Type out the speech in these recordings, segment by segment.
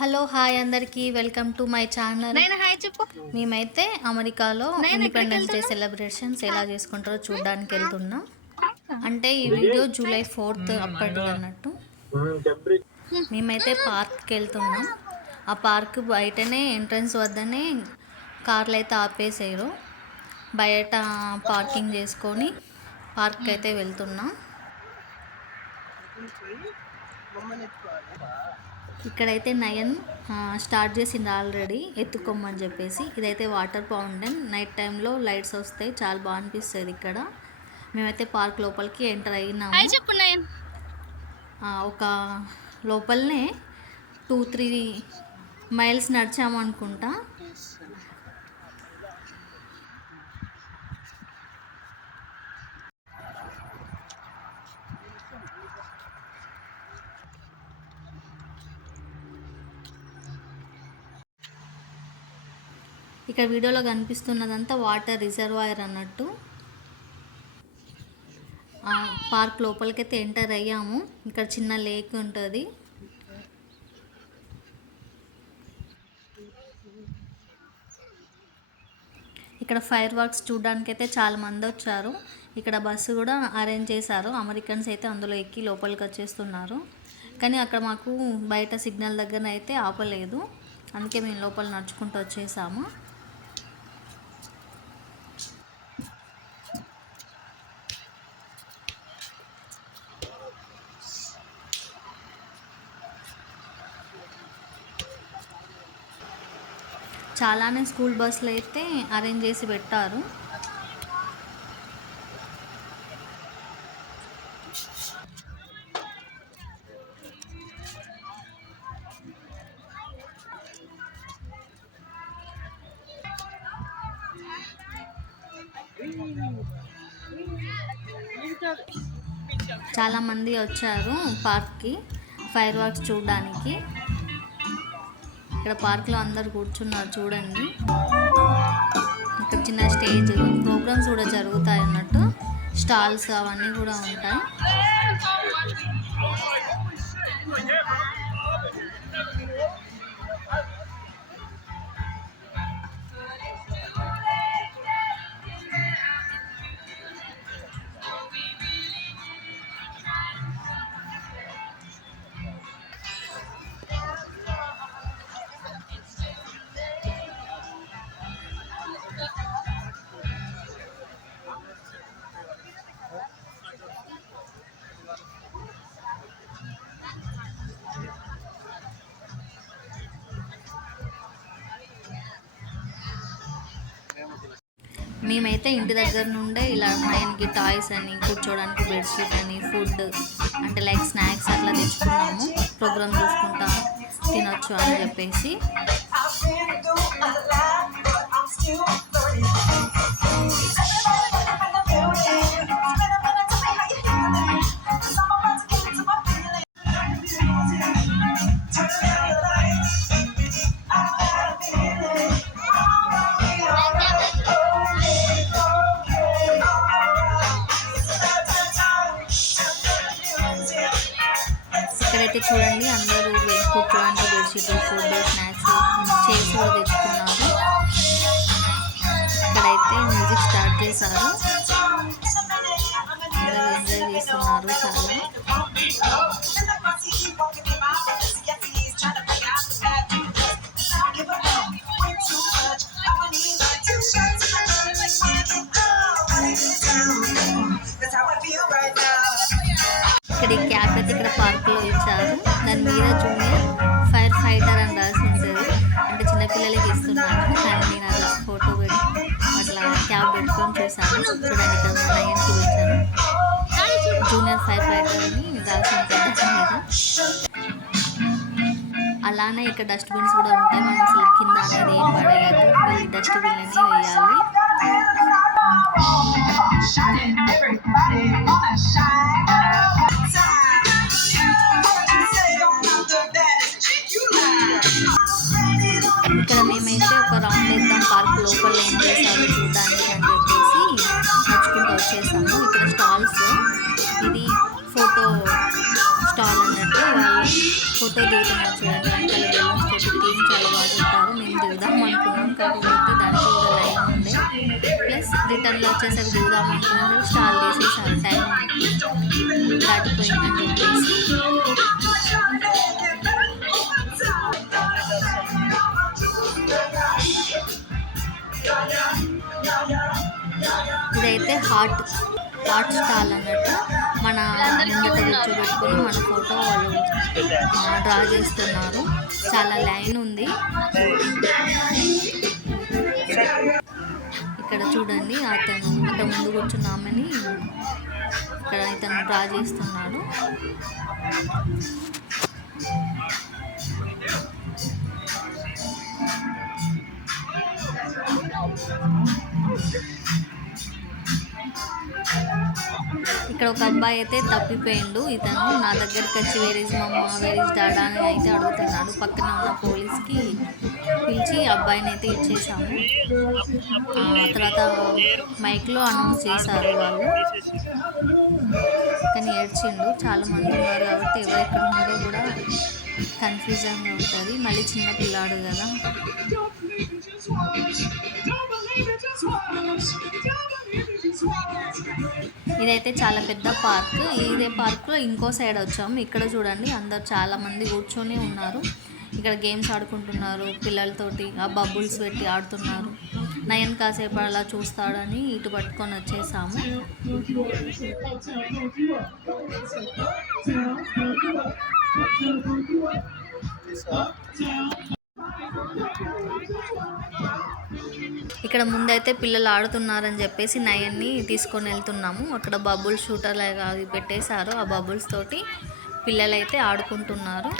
Hello hi అందరికీ welcome to my channel. మేమైతే అమెరికాలో ఇండిపెండెన్స్ డే సెలబ్రేషన్స్ ఎలా చేసుకుంటారో చూడడానికి వెళ్తున్నాం. అంటే ఈ వీడియో జూలై 4th అప్పటిది అన్నట్టు. మేమైతే పార్క్కి వెళ్తున్నాం. ఆ పార్క్ బయటనే ఎంట్రన్స్ వద్దనే కార్లు అయితే ఆపేసారు. బయట పార్కింగ్ చేసుకొని పార్క్కి అయితే వెళ్తున్నాం. ఇక్కడైతే నయన్ స్టార్ట్ చేసింది ఆల్రెడీ ఎత్తుకోమని చెప్పేసి. ఇదైతే వాటర్ ఫౌంటైన్. నైట్ టైంలో లైట్స్ వస్తాయి, చాలా బాగా అనిపిస్తుంది ఇక్కడ. మేమైతే పార్క్ లోపలికి ఎంటర్ అయినాము. ఒక లోపలనే 2-3 మైల్స్ నడిచాము అనుకుంటా. ఇక్కడ వీడియోలో కనిపిస్తున్నదంతా వాటర్ రిజర్వాయర్ అన్నట్టు. పార్క్ లోపలికైతే ఎంటర్ అయ్యాము. ఇక్కడ చిన్న లేక్ ఉంటుంది. ఇక్కడ ఫైర్ వర్క్స్ చూడడానికి అయితే చాలా మంది వచ్చారు. ఇక్కడ బస్సు కూడా అరేంజ్ చేశారు. అమెరికన్స్ అయితే అందులో ఎక్కి లోపలికి వచ్చేస్తున్నారు. కానీ అక్కడ మాకు బయట సిగ్నల్ దగ్గర అయితే ఆపలేదు. అందుకే మేము లోపల నడుచుకుంటూ వచ్చేసాము. చాలానే స్కూల్ బస్సులు అయితే అరేంజ్ చేసి పెట్టారు. చాలామంది వచ్చారు పార్క్కి ఫైర్ వర్క్స్ చూడడానికి. ఇక్కడ పార్క్లో అందరు కూర్చున్నారు చూడండి. ఇక్కడ చిన్న స్టేజ్ ప్రోగ్రామ్స్ కూడా జరుగుతాయి అన్నట్టు. స్టాల్స్ అవన్నీ కూడా ఉంటాయి. మేమైతే ఇంటి దగ్గర నుండే ఇలా నయన్కి టాయ్స్ అని, కూర్చోడానికి బెడ్షీట్ అని, ఫుడ్ అంటే లైక్ స్నాక్స్ అట్లా తెచ్చుకున్నాము. ప్రోగ్రామ్ చూసుకుంటా తినొచ్చు అని చెప్పేసి. ఇక్కడైతే చూడండి అందరూ కూర్చోడానికి బెడ్షీట్, ఫుడ్, స్నాక్స్, చైర్స్ కూడా తెచ్చుకున్నారు. ఇక్కడైతే మ్యూజిక్ స్టార్ట్ చేశారు. అందరూ ఎంజాయ్ చేస్తున్నారు చాలా. ఇక్కడ ఈ క్యాప్ అయితే ఇక్కడ పార్క్లో ఇచ్చారు. దాని మీద జూనియర్ ఫైర్ ఫైటర్ అని రాసి ఉంటుంది. అంటే చిన్నపిల్లలకి ఇస్తున్నారు. కానీ నేను అట్లా ఫోటో పెట్టి అట్లా క్యాప్ పెట్టుకొని చూసాను. చూడండి ఇక్కడ మా నయన్కి వచ్చాను. జూనియర్ ఫైర్ ఫైటర్ అని రాసి ఉంటుంది దాని మీద. అలానే ఇక్కడ డస్ట్బిన్స్ కూడా ఉంటాయి. మనం అసలు కింద అనేది ఏం పడేయద్దు, వెళ్ళి డస్ట్బిన్లోనే వేయాలి. ఇక్కడ మేమైతే ఒక రౌండ్ వేద్దాం పార్క్ లోపల ఏం చేశారో చూడడానికి అని చెప్పేసి నడుచుకుంటూ వచ్చేసాము. ఇక్కడ స్టాల్స్, ఇది ఫోటో స్టాల్ అన్నట్టు. వాళ్ళు ఫోటో దిగుతున్నారు చూడండి. వెనకాల కాకపోతే దానికి కూడా లైన్ ఉండే. ప్లస్ రిటర్న్లో వచ్చేసరికి దిగుదాం అనుకునేసరికి స్టాల్ తీసేసారు, టైం దాటిపోయిందని చెప్పేసి. ఇదైతే హాట్ స్టాల్ అన్నట్టు. మన ముందట కూర్చోబెట్టుకొని మన ఫోటో వాళ్ళు డ్రా చేస్తున్నారు. చాలా లైన్ ఉంది. ఇక్కడ చూడండి, అతను అక్కడ ముందు కూర్చున్న ఆమెని ఇక్కడ ఇతను డ్రా చేస్తున్నాడు. ఇక్కడ ఒక అబ్బాయి అయితే తప్పిపోయిండు. ఇతను నా దగ్గరికి వచ్చి వేర్ ఇస్ మమ్మ, వేర్ ఇస్ డాడా అని అయితే అడుగుతున్నాడు. పక్కన ఉన్న పోలీస్కి పిలిచి అబ్బాయిని అయితే ఇచ్చేసాము. తర్వాత మైక్లో అనౌన్స్ చేశారు వాళ్ళు, కానీ ఏడ్చిండు. చాలామంది ఉన్నారు కాబట్టి ఎవరు ఎక్కడ ఉన్నారో కూడా కన్ఫ్యూజన్గా ఉంటుంది. మళ్ళీ చిన్న పిల్లాడు కదా. ఇదైతే చాలా పెద్ద పార్క్. ఇదే పార్క్లో ఇంకో సైడ్ వచ్చాము. ఇక్కడ చూడండి, అందరు చాలామంది కూర్చొని ఉన్నారు. ఇక్కడ గేమ్స్ ఆడుకుంటున్నారు పిల్లలతోటి. ఆ బబుల్స్ పెట్టి ఆడుతున్నారు. నయన్ కాసేపు అలా చూస్తాడని ఇటు పట్టుకొని వచ్చేసాము. ఇక్కడ ముందైతే పిల్లలు ఆడుతున్నారని చెప్పేసి నయన్ని తీసుకొని వెళ్తున్నాము. అక్కడ బబుల్ షూటర్ అవి పెట్టేశారు. ఆ బబుల్స్ తోటి పిల్లలైతే ఆడుకుంటున్నారు.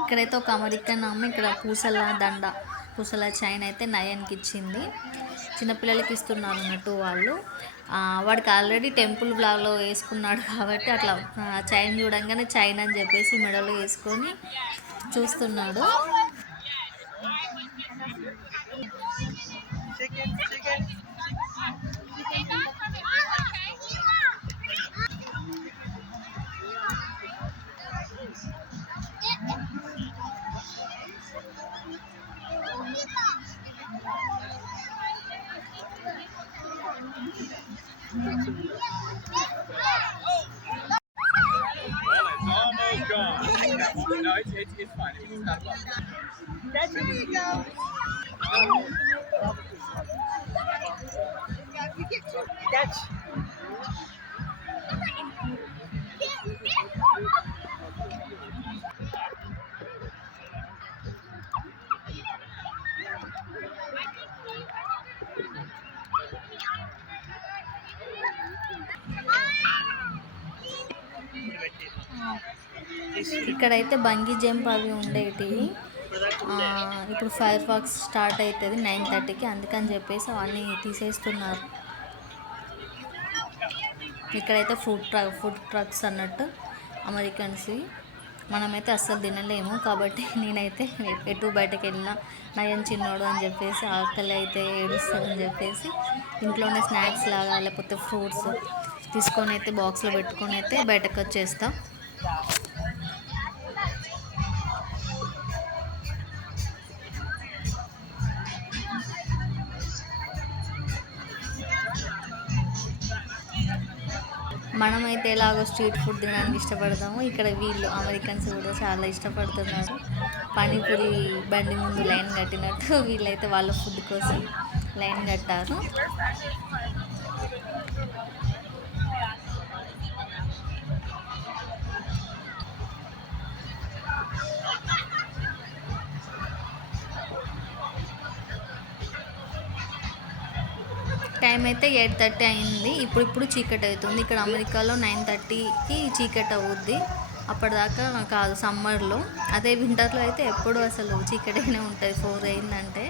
ఇక్కడైతే ఒక అమెరికన్ ఆమె ఇక్కడ పూసల చైన్ అయితే నయన్కి ఇచ్చింది. చిన్నపిల్లలకి ఇస్తున్నారు అన్నట్టు వాళ్ళు. వాడికి ఆల్రెడీ టెంపుల్ బ్లాగ్లో వేసుకున్నాడు కాబట్టి అట్లా చైన్ చూడంగానే చైన్ అని చెప్పేసి మెడలో వేసుకొని చూస్తున్నాడు. It's fine. It's not a problem. There you go. Catch. ఇక్కడైతే బంగీ జంప్ అవి ఉండేటివి. ఇప్పుడు ఫైర్ ఫాక్స్ స్టార్ట్ అవుతుంది 9:30కి, అందుకని చెప్పేసి అవన్నీ తీసేస్తున్నారు. ఇక్కడైతే ఫుడ్ ట్రక్స్ అన్నట్టు అమెరికన్స్వి. మనమైతే అస్సలు తినలేము కాబట్టి నేనైతే ఎటు బయటకు వెళ్ళినా నయన్ చిన్నోడు అని చెప్పేసి ఆకలి అయితే ఏడుస్తుందని చెప్పేసి ఇంట్లోనే స్నాక్స్ లాగా లేకపోతే ఫ్రూట్స్ తీసుకొని అయితే బాక్స్లో పెట్టుకొని అయితే బయటకు వచ్చేస్తాం. మనమైతే ఎలాగో స్ట్రీట్ ఫుడ్ తినడానికి ఇష్టపడతాము. ఇక్కడ వీళ్ళు అమెరికన్స్ కూడా చాలా ఇష్టపడుతున్నారు. పానీపూరి బండి ముందు లైన్ కట్టినట్టు వీళ్ళైతే వాళ్ళ ఫుడ్ కోసం లైన్ కట్టారు. టైం టైం అయితే 8:30 అయింది. ఇప్పుడు చీకటి అవుతుంది. ఇక్కడ అమెరికాలో 9:30కి చీకటి అవుద్ది. అప్పటిదాకా కాదు సమ్మర్లో. అదే వింటర్లో అయితే ఎప్పుడు అసలు చీకటిగానే ఉంటుంది 4 అయిందంటే.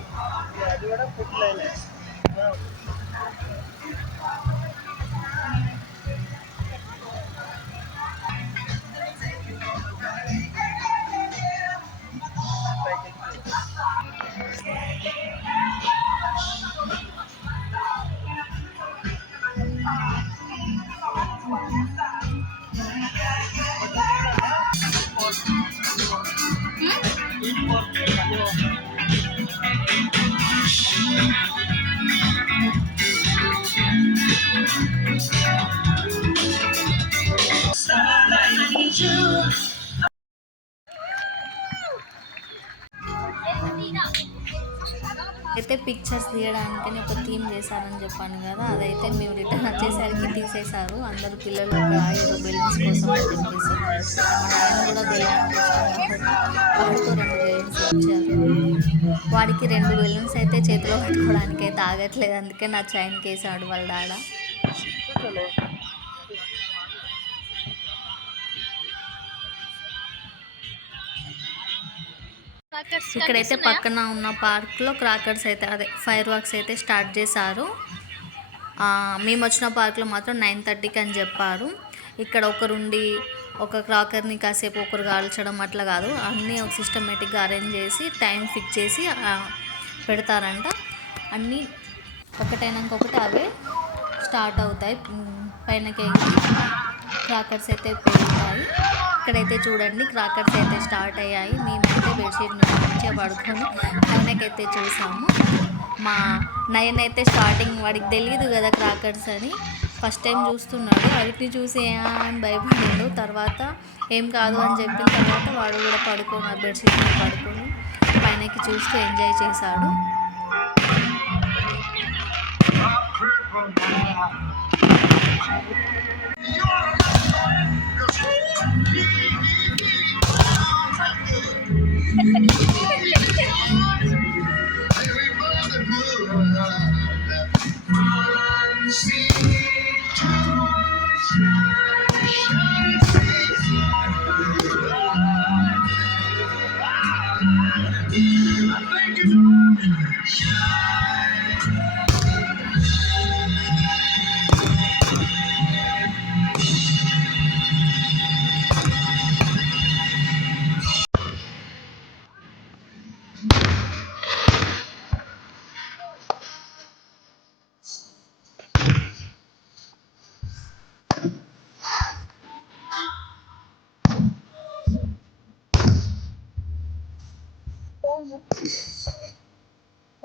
అయితే పిక్చర్స్ తీయడానికి ఒక థీమ్ చేశారని చెప్పాను కదా, అదైతే మేము రిటర్న్ వచ్చేసరికి తీసేశారు. అందరు పిల్లలు అక్కడ ఏదో బెలూన్స్ కోసం అని చెప్పేసి, మా నాయన కూడా బెలూన్స్ వాడితో 2 బెలూన్స్ ఇచ్చారు. వాడికి 2 బెలూన్స్ అయితే చేతిలో పెట్టుకోవడానికి అయితే ఆగట్లేదు, అందుకే నా చైన్కి వేసాడు వాళ్ళ డాడ. ఇక్కడైతే పక్కన ఉన్న పార్క్లో క్రాకర్స్ అయితే అదే ఫైర్ వర్క్స్ అయితే స్టార్ట్ చేశారు. మేము వచ్చిన పార్క్లో మాత్రం 9:30కి అని చెప్పారు. ఇక్కడ ఒకరుండి ఒక క్రాకర్ని కాసేపు ఒకరు కాల్చడం అట్లా కాదు, అన్నీ ఒక సిస్టమేటిక్గా అరేంజ్ చేసి టైం ఫిక్స్ చేసి పెడతారంట. అన్నీ ఒకటైనాక ఒకటి అవే స్టార్ట్ అవుతాయి, పైనకి క్రాకర్స్ అయితే పెరుగుతాయి. ఇక్కడైతే చూడండి క్రాకర్స్ అయితే స్టార్ట్ అయ్యాయి. మేమైతే బెడ్షీట్ మీద మంచిగా పడుకొని పైనకైతే చూసాము. మా నయన్ అయితే స్టార్టింగ్ వాడికి తెలియదు కదా క్రాకర్స్ అని, ఫస్ట్ టైం చూస్తున్నాడు. వాటిని చూసి అని భయపడిండు. తర్వాత ఏం కాదు అని చెప్పిన తర్వాత వాడు కూడా పడుకొని ఆ బెడ్షీట్ మీద పడుకొని పైనకి చూస్తూ ఎంజాయ్ చేశాడు.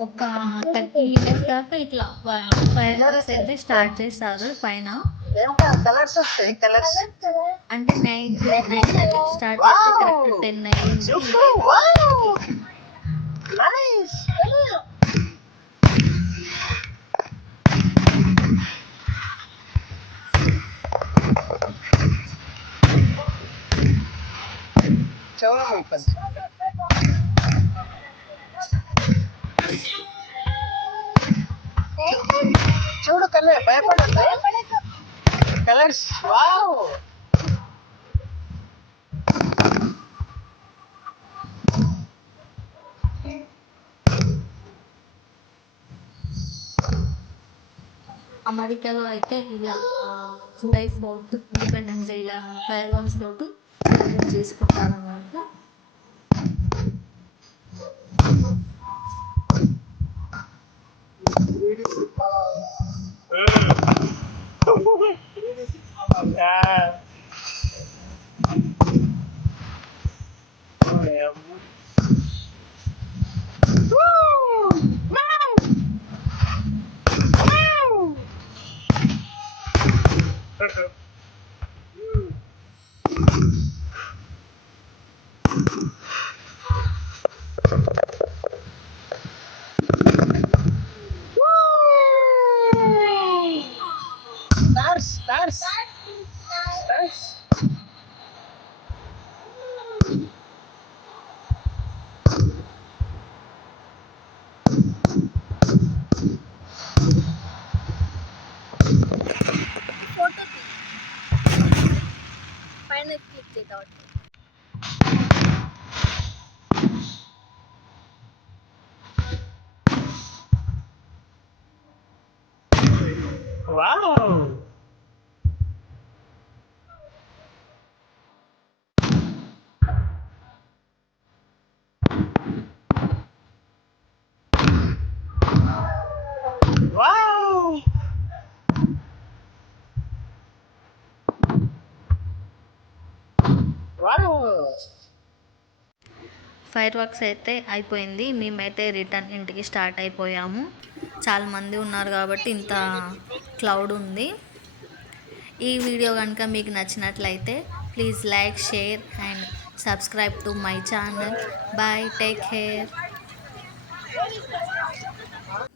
ఒక 30 minutes దాకా ఇట్లా ఫైర్ వర్క్స్ అయితే స్టార్ట్ చేస్తారు పైన. కలర్స్ వస్తాయి, కలర్స్ అంటే నైట్ స్టార్ట్ చేస్తే కరెక్ట్ 10 అయింది. చూడు కలర్ భయపడద్దు, కలర్స్ వావ్. అమెరికాలో అయితే ఇలా జూలై 4th ఇండిపెండెన్స్ డే ఇలా ఫైర్ వర్క్స్ తోటి సెలబ్రేట్ చేసుకుంటారు అన్నమాట. Stars. फोटो पहले क्लिक देता हूँ Wow! Wow! Wow! Fire works అయితే అయిపోయింది. మేమైతే రిటర్న్ ఇంటికి స్టార్ట్ అయిపోయాము. చాలా మంది ఉన్నారు కాబట్టి ఇంత క్లౌడ్ ఉంది. ఈ వీడియో కనుక మీకు నచ్చినట్లయితే please like, share and subscribe to my channel. Bye, take care.